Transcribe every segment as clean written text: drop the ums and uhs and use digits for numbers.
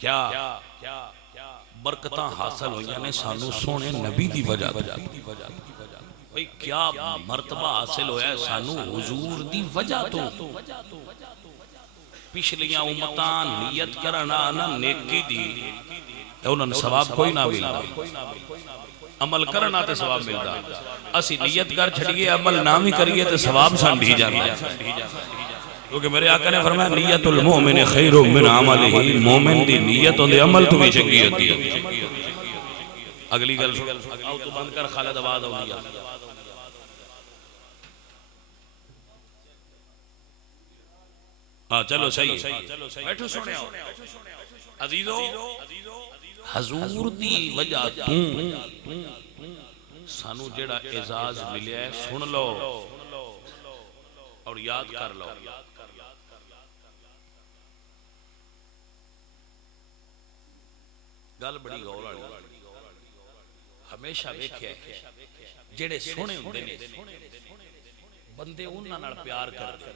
کیا برکتاں حاصل ہوئی نے سانو سونے نبی دی وجہ بھئی کیا مرتبہ حاصل ہویا ہے سانو حضور دی وجہ تو پچھلیاں امتاں نیت کرنا نا نیکی دی انہوں نے ثواب کوئی نہ ملتا عمل کرنا تے ثواب ملتا اسی نیت کر چھڑیے عمل نہ بھی کریے تے ثواب سانڈھی جاتا کیونکہ میرے آقا نے فرمایا نیت المومن خیر من عملہ مومن دی نیت اور عمل تو بھی چنگی ہوتی ہے اگلی گل آؤ تو بند کر خالد آباد اولیاء ہاں چلو صحیح بیٹھو سنے عزیزو حضور دی وجہ تو سانو جڑا اعزاز ملیا ہے سن لو اور یاد کر لو گل بڑی غور والی ہمیشہ ویکھیا ہے جڑے سونے ہوندے نے بندے انہاں نال پیار کردے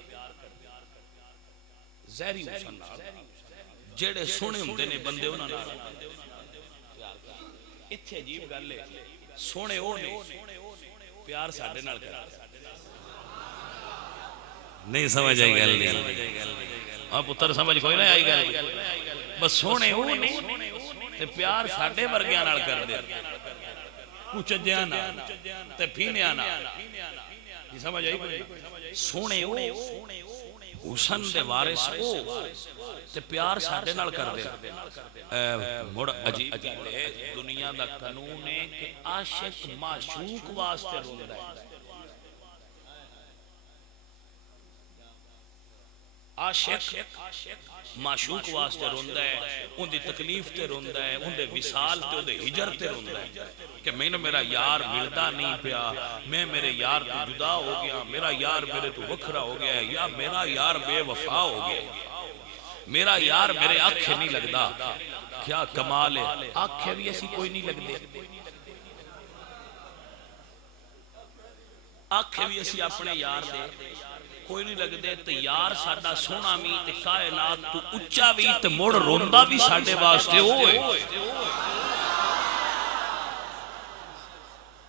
زہری حسن نال جڑے سونے ہوندے نے بندے انہاں نال ایتھے عجیب گل ہے سونے او نے پیار ساڈے نال کردے نہیں سمجھ آئی گل نہیں ہاں پتر سمجھ کوئی نہ آئی گل بس سونے او نے تے پیار ساڈے ورگیاں نال کردے کچھ جیاں نہ تے پھینیاں نہ سمجھ آئی سونے او حسن دے وارث او تے پیار ساڈے نال کردے مڑ عجیب دنیا دا قانون ہے کہ عاشق معشوق واسطے روندا ہے عاشق معشوق واسطے روندا ہے ان دی تکلیف تے روندا ہے ان دے وصال تے ان دے ہجر تے روندا ہے کہ میں نے میرا یار ملدا نہیں پیا میں میرے یار تو جدا ہو گیا میرا یار میرے تو وکھرا ہو گیا ہے یا میرا یار بے وفا ہو گیا میرا یار میرے آنکھیں نہیں لگدا کیا کمال ہے آنکھیں بھی ایسی کوئی نہیں لگدے آنکھیں بھی ایسی اپنے یار دے کوئی نہیں لگ دے تے یار ساڈا سونا بھی تے کائنات تو اچا بھی تے موڑ روندا بھی ساڈے واسطے ہوئے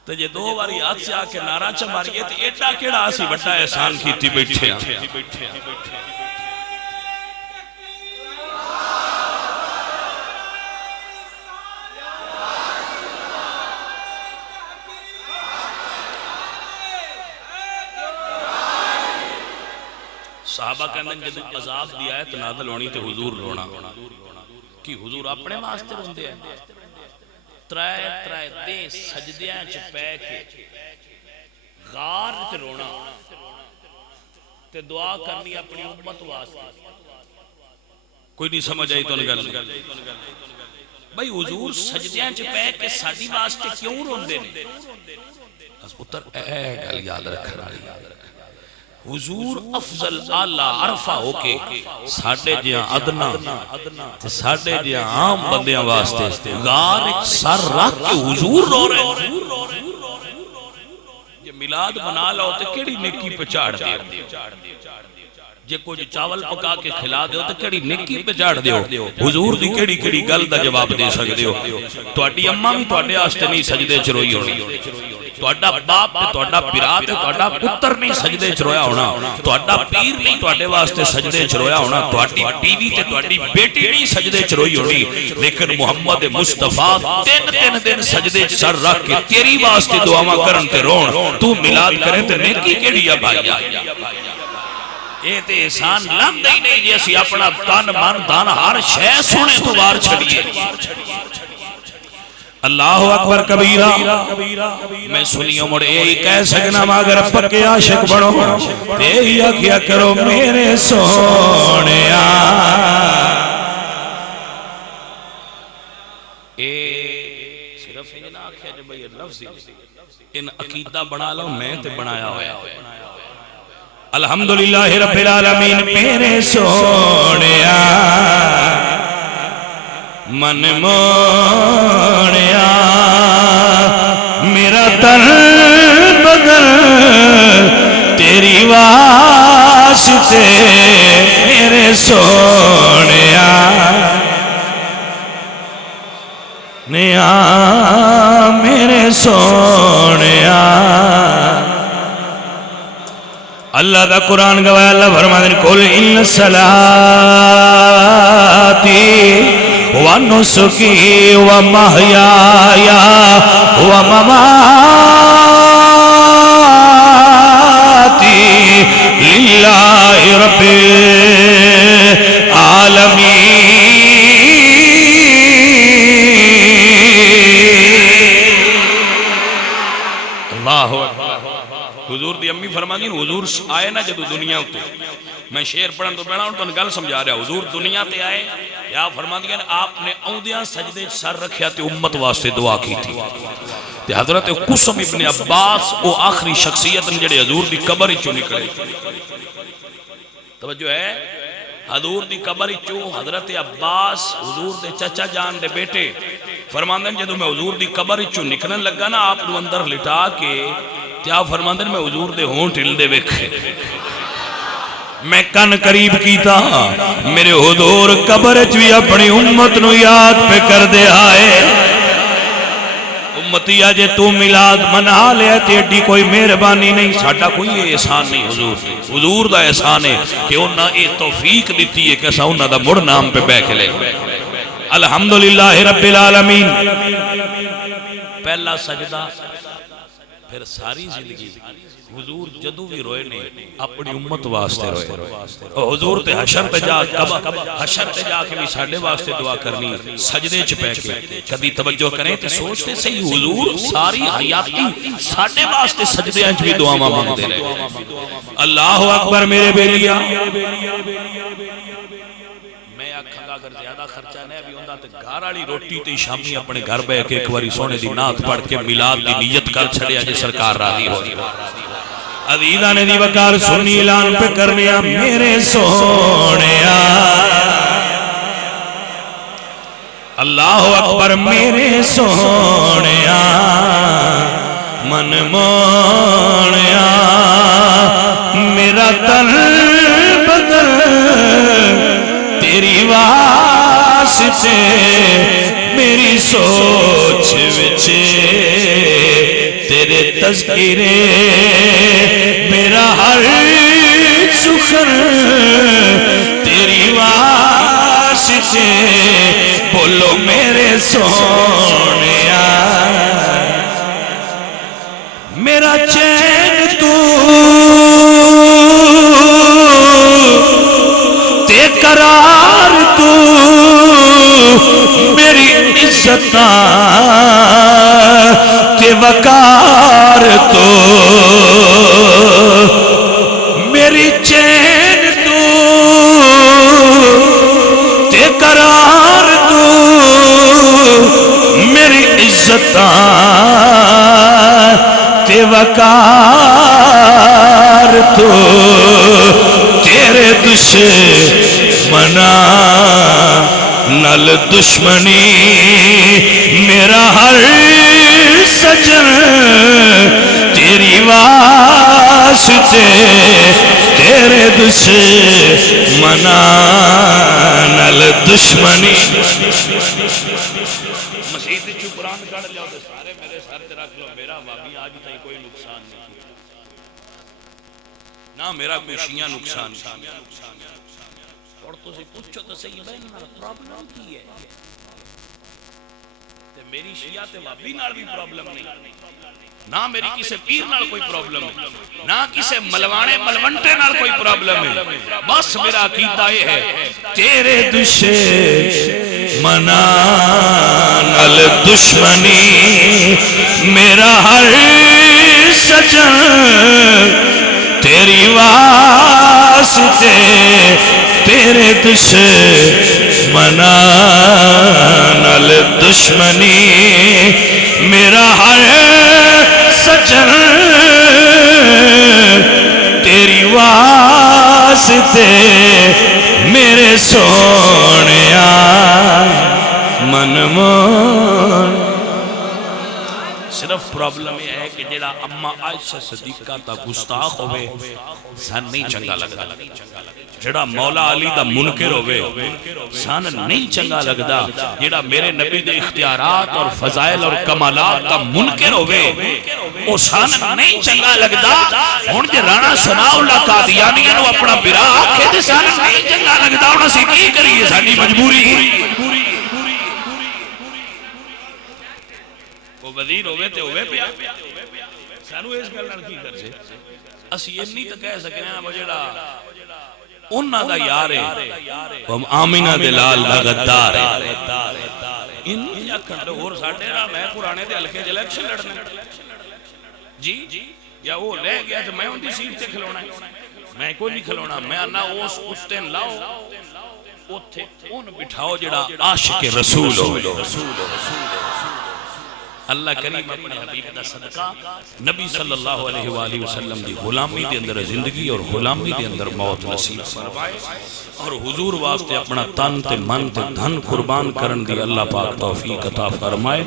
تے جے دو باری ہاتھ سے آ کے نعرہ چ ماریے تے ایڈا کیڑا اسی بڑا احسان کیتی بیٹھے صحابہ کہنے جب عذاب دی آیت نازل ہونی تے حضور رونا کہ حضور اپنے واسطے روندے ہیں ترائے دے سجدیاں چ پے کے غار تے رونا تے دعا کرنی اپنی امت واسطے کوئی نہیں سمجھ آئی تو گل بھائی حضور سجدیاں چ پے کے ساڈی واسطے کیوں روندے نے بس پتر اے گل یاد رکھنا حضور افضل اعلیٰ عرفہ ہو کے ساڑھے جیاں ادنا ساڑھے جیاں عام بندیاں واسطے غار ایک سر رکھ کے حضور رو رہے ہیں یہ میلاد بنا لو تے کیڑی نیکی پہ چاڑ دے جے کوئی چاول پکا کے کھلا دے ہو تو کیڑی نیکی پہ چاڑ دے ہو حضور دی کیڑی گل دا جواب دے سکتے ہو تو اڈی اممہ بھی تو اڈے آستے نہیں سجدے چروئی ہونی تو اڈا باپ تے تو اڈا پیرات تے تو اڈا پتر نہیں سجدے چرویا ہونا تو اڈا پیر نہیں تو اڈے واسطے سجدے چرویا ہونا تو اڈی بیوی تے تو اڈی بیٹی نہیں سجدے چروئی ہونی لیکن محمد مصطفیٰ تین دن سجدے سر رکھ کے تیری واسطے دعاواں کرن تے رون تو میلاد کریں تے نیکی کیڑی ہے بھائی اے تے احسان لگ ہی نہیں جیسی اپنا تن من دان ہر شے سونے تو بار چھڑیے اللہ اکبر کبیرہ میں سنیوں مڑے یہی کہہ سکنا مگر پکے عاشق بڑھو یہی کیا کرو میرے سونیا اے صرف یہ نہ آکھیا جب یہ لفظ ان عقیدہ بنا لو میں تے بنایا ہویا الحمدللہ رب العالمین میرے سونیا من موڑیا میرا تن بدل تیری واسطے میرے سونیا میرے سونیا اللہ دا قرآن گواہ اللہ فرماتے ہیں قل ان صلاتی و نسکی و محیایا و مماتی للہ رب العالمین اللہ حضور دی امی فرما دی حضور آئے نا جدو دنیا ہوتے میں شعر پڑھن تو بیڑا ہوں تو گل سمجھا رہا حضور دنیا تے آئے یا فرما دیا آپ نے اوندیاں سجدے سر رکھیا تے امت واسطے دعا کی تھی تے حضرت قسم ابن عباس وہ آخری شخصیت جڑے حضور دی قبر ہی چو نکلے توجہ ہے حضور دی قبر ہی چو حضرت عباس حضور دے چچا جان دے بیٹے فرماندن جدو میں حضور دی قبر ہی چو نکلن لگا نا آپ نو اندر لٹا کے کیا فرماندن میں حضور دے ہونٹ ہل دے ویکھے میں کن قریب کیتا میرے حضور قبر بھی اپنی امت نو یاد پہ کر دے آئے امتی آجے تو میلاد منا لیا تیڈی کوئی مہربانی نہیں ساڑھا کوئی احسان نہیں حضور دا احسان ہے کہ انہاں اے توفیق دیتی ہے کہ ایسا انہاں دا مڑ نام پہ بیک لے الحمدللہ رب العالمین پہلا سجدہ پھر ساری زندگی حضور جدو بھی روئے نے اپنی امت واسطے روئے حضور تے حشر تے جا کے بھی ساڑھے واسطے دعا کرنی سجدے چپے کے کبھی توجہ کریں تے سوچتے صحیح حضور ساری حیاتی ساڑھے واسطے سجدے انچ بھی دعا مانگتے رہے اللہ اکبر میرے بیلیا میں آکھا اگر زیادہ خرچہ نہیں بھی ہوندہ تو گھارالی روٹی تے شامی اپنے گھر بے کے ایک واری سونے دی نات پڑھ کے میلاد دی نیت کر چھڑے آجے سرکار راضی ہو عزیزہ نے دی وکار سنی اعلان پہ کرنیا میرے سونیا اللہ اکبر میرے سونیا من مونیا میرا تن بدل تیری واسطے میری سوچ وچے تیرے تذکرے میرا ہر سخن تیری واسطے بولو میرے سونیا میرا چین تو تے قرار تو میری عزتاں تے وقار تو میری چین تو تے قرار تو میری عزتاں تے وقار تو تیرے دشمنا نل دشمنی میرا ہر سجن تیری واسطے تیرے دشمنا نل دشمنی مسیح چو قرآن کڑھ لیا تو سارے میرے سر تے رکھ لو میرا بابی آج تھی کوئی نقصان نہیں نہ میرا کوئی شیعہ نقصان نہیں اور تو سے پوچھو تو صحیح بھائی پرابلم کی ہے میری شیعہ تے وابی نال بھی پرابلم نہیں نہ میری کسے پیر نال کوئی پرابلم ہے نہ کسے ملوانے ملونٹے نال کوئی پرابلم ہے بس میرا عقیدہ یہ ہے تیرے دشمنا نال دشمنی میرا ہر سجن تیری واسطے تیرے دشمنا نال دشمنی میرا ہر سجن تیری واسطے میرے سونیا من مون صرف پرابلم یہ ہے کہ جیڑا اما عائشہ صدیقہ تا گستاخ ہوئے سن نہیں چنگا لگا جڑا مولا علی دا منکر ہوئے سان نہیں چنگا لگدا، جڑا میرے نبی دے اختیارات اور فضائل اور کمالات دا منکر ہوئے او سان نہیں چنگا لگدا۔ ہن جے رانا ثناء اللہ قادیانی نو اپنا برا آکھے تے سان نہیں چنگا لگدا، ہن اسی کی کریے، ساڈی مجبوری۔ وہ وزیر ہوئے تے ہوئے پیا، سانو اس گل نال کی کر سے اسی اتنی تے کہہ سکنے ہیں جڑا انہاں دا یار ہے ہم آمینہ دلال لغدار ہے انہی اکھن اور ساڈے نال میں پرانے دے ہلکے الیکشن لڑنا جی یا وہ رہ گیا تو میں ان دی سیٹ تے کھلونا ہے، میں کوئی نہیں کھلونا، میں انا اس کتن لاؤ اوتھے اون بٹھاؤ جڑا عاشق رسول ہو۔ اللہ کریم اپنے حبیب دا صدقہ نبی صلی اللہ علیہ وآلہ وسلم دی غلامی دے اندر زندگی اور غلامی دے اندر موت نصیب فرمائے، اور حضور واسطے اپنا تن تے من تے دھن قربان کرن دی اللہ پاک توفیق عطا فرمائے۔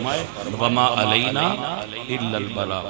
وما علینا الا البلاغ۔